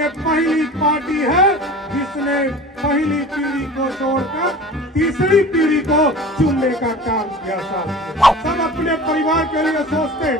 ये पहली पार्टी है जिसने पहली पीढ़ी को छोड़कर तीसरी पीढ़ी को चुनने का काम किया। सब अपने परिवार के लिए सोचते।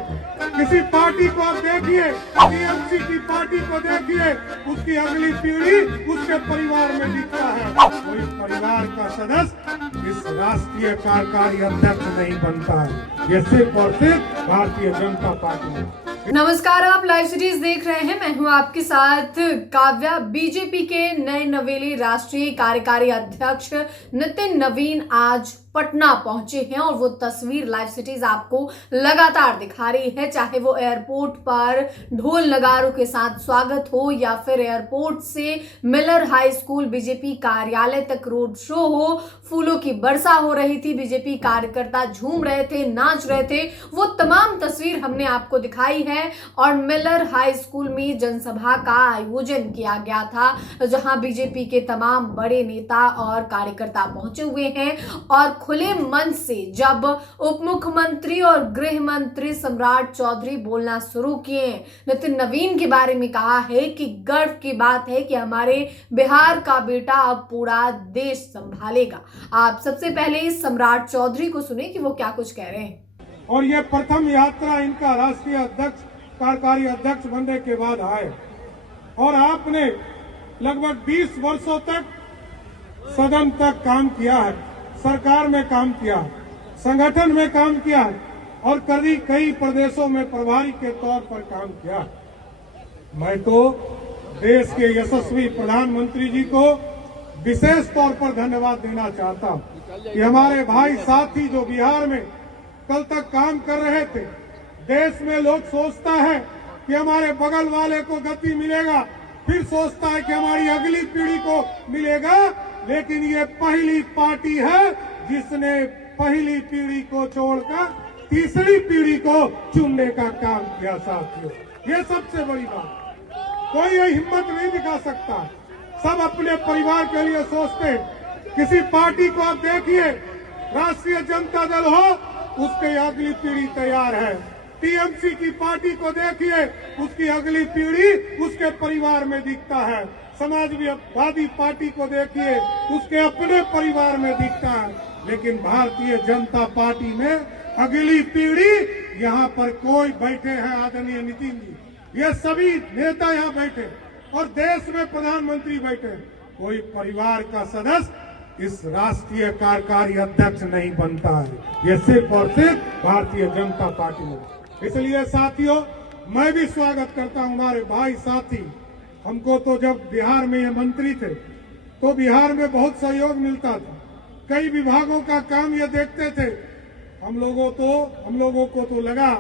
किसी पार्टी को आप देखिए, टीएमसी की पार्टी को देखिए, उसकी अगली पीढ़ी उसके परिवार में दिखता है। कोई परिवार का सदस्य इस राष्ट्रीय कार्यकारी अध्यक्ष नहीं बनता है। ये सिर्फ और सिर्फ भारतीय जनता पार्टी है। नमस्कार, आप लाइव सीरीज देख रहे हैं। मैं हूं आपके साथ काव्या। बीजेपी के नए नवेले राष्ट्रीय कार्यकारी अध्यक्ष नितिन नवीन आज पटना पहुंचे हैं और वो तस्वीर लाइव सिटीज आपको लगातार दिखा रही है। चाहे वो एयरपोर्ट पर ढोल नगारों के साथ स्वागत हो या फिर एयरपोर्ट से मिलर हाई स्कूल बीजेपी कार्यालय तक रोड शो हो, फूलों की वर्षा हो रही थी, बीजेपी कार्यकर्ता झूम रहे थे, नाच रहे थे, वो तमाम तस्वीर हमने आपको दिखाई है। और मिलर हाई स्कूल में जनसभा का आयोजन किया गया था, जहां बीजेपी के तमाम बड़े नेता और कार्यकर्ता पहुंचे हुए हैं। और खुले मन से जब उप मुख्यमंत्री और गृह मंत्री सम्राट चौधरी बोलना शुरू किए, नितिन नवीन के बारे में कहा है कि गर्व की बात है कि हमारे बिहार का बेटा अब पूरा देश संभालेगा। आप सबसे पहले सम्राट चौधरी को सुने कि वो क्या कुछ कह रहे हैं। और ये प्रथम यात्रा इनका राष्ट्रीय अध्यक्ष कार्यकारी अध्यक्ष बनने के बाद आए और आपने लगभग 20 वर्षों तक सदन तक काम किया है, सरकार में काम किया, संगठन में काम किया और कई प्रदेशों में प्रभारी के तौर पर काम किया। मैं तो देश के यशस्वी प्रधानमंत्री जी को विशेष तौर पर धन्यवाद देना चाहता हूं कि हमारे भाई साथी जो बिहार में कल तक काम कर रहे थे। देश में लोग सोचता है कि हमारे बगल वाले को गति मिलेगा, फिर सोचता है कि हमारी अगली पीढ़ी को मिलेगा, लेकिन ये पहली पार्टी है जिसने पहली पीढ़ी को छोड़कर तीसरी पीढ़ी को चुनने का काम किया। साथियों, ये सबसे बड़ी बात, कोई ये हिम्मत नहीं दिखा सकता। सब अपने परिवार के लिए सोचते। किसी पार्टी को आप देखिए, राष्ट्रीय जनता दल हो, उसकी अगली पीढ़ी तैयार है। टीएमसी की पार्टी को देखिए, उसकी अगली पीढ़ी उसके परिवार में दिखता है। समाजवादी पार्टी को देखिए, उसके अपने परिवार में दिखता है। लेकिन भारतीय जनता पार्टी में अगली पीढ़ी, यहाँ पर कोई बैठे हैं आदरणीय नितिन जी, ये सभी नेता यहाँ बैठे और देश में प्रधानमंत्री बैठे, कोई परिवार का सदस्य इस राष्ट्रीय कार्यकारी अध्यक्ष नहीं बनता है। ये सिर्फ और सिर्फ भारतीय जनता पार्टी में। इसलिए साथियों, मैं भी स्वागत करता हूं हमारे भाई साथी। हमको तो जब बिहार में ये मंत्री थे तो बिहार में बहुत सहयोग मिलता था, कई विभागों का काम ये देखते थे। हम लोगों को तो लगा,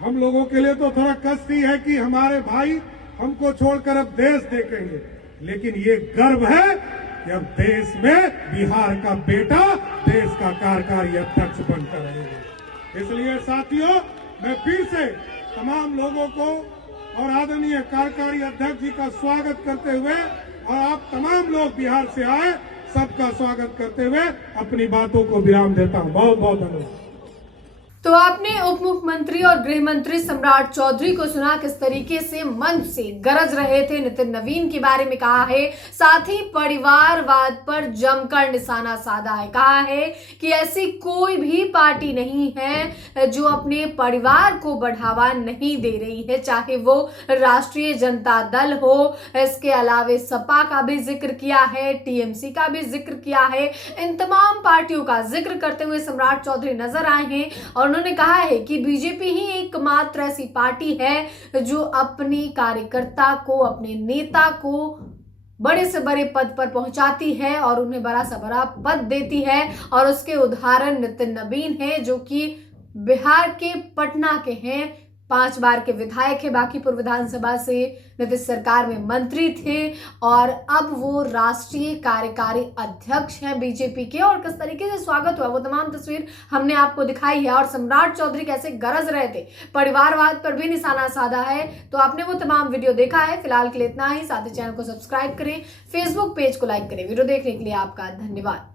हम लोगों के लिए तो थोड़ा कष्ट ही है कि हमारे भाई हमको छोड़कर अब देश देखेंगे, लेकिन ये गर्व है कि अब देश में बिहार का बेटा देश का कार्यकारी अध्यक्ष बनकर रहेगा। इसलिए साथियों, मैं फिर से तमाम लोगों को और आदरणीय कार्यकारी अध्यक्ष जी का स्वागत करते हुए और आप तमाम लोग बिहार से आए, सबका स्वागत करते हुए अपनी बातों को विराम देता हूं। बहुत बहुत धन्यवाद। तो आपने उप मुख्यमंत्री और गृह मंत्री सम्राट चौधरी को सुना, किस तरीके से मंच से गरज रहे थे। नितिन नवीन के बारे में कहा है, साथ ही परिवारवाद पर जमकर निशाना साधा है। कहा है कि ऐसी कोई भी पार्टी नहीं है जो अपने परिवार को बढ़ावा नहीं दे रही है, चाहे वो राष्ट्रीय जनता दल हो। इसके अलावे सपा का भी जिक्र किया है, टीएमसी का भी जिक्र किया है। इन तमाम पार्टियों का जिक्र करते हुए सम्राट चौधरी नजर आए हैं और उन्होंने कहा है कि बीजेपी ही एकमात्र ऐसी पार्टी है जो अपने कार्यकर्ता को, अपने नेता को बड़े से बड़े पद पर पहुंचाती है और उन्हें बड़ा से बड़ा पद देती है। और उसके उदाहरण नितिन नवीन है, जो कि बिहार के पटना के हैं, 5 बार के विधायक है, बांकीपुर विधानसभा से नीतीश सरकार में मंत्री थे और अब वो राष्ट्रीय कार्यकारी अध्यक्ष हैं बीजेपी के। और किस तरीके से स्वागत हुआ वो तमाम तस्वीर हमने आपको दिखाई है। और सम्राट चौधरी कैसे गरज रहे थे, परिवारवाद पर भी निशाना साधा है, तो आपने वो तमाम वीडियो देखा है। फिलहाल के लिए इतना ही। साथ ही चैनल को सब्सक्राइब करें, फेसबुक पेज को लाइक करें। वीडियो देखने के लिए आपका धन्यवाद।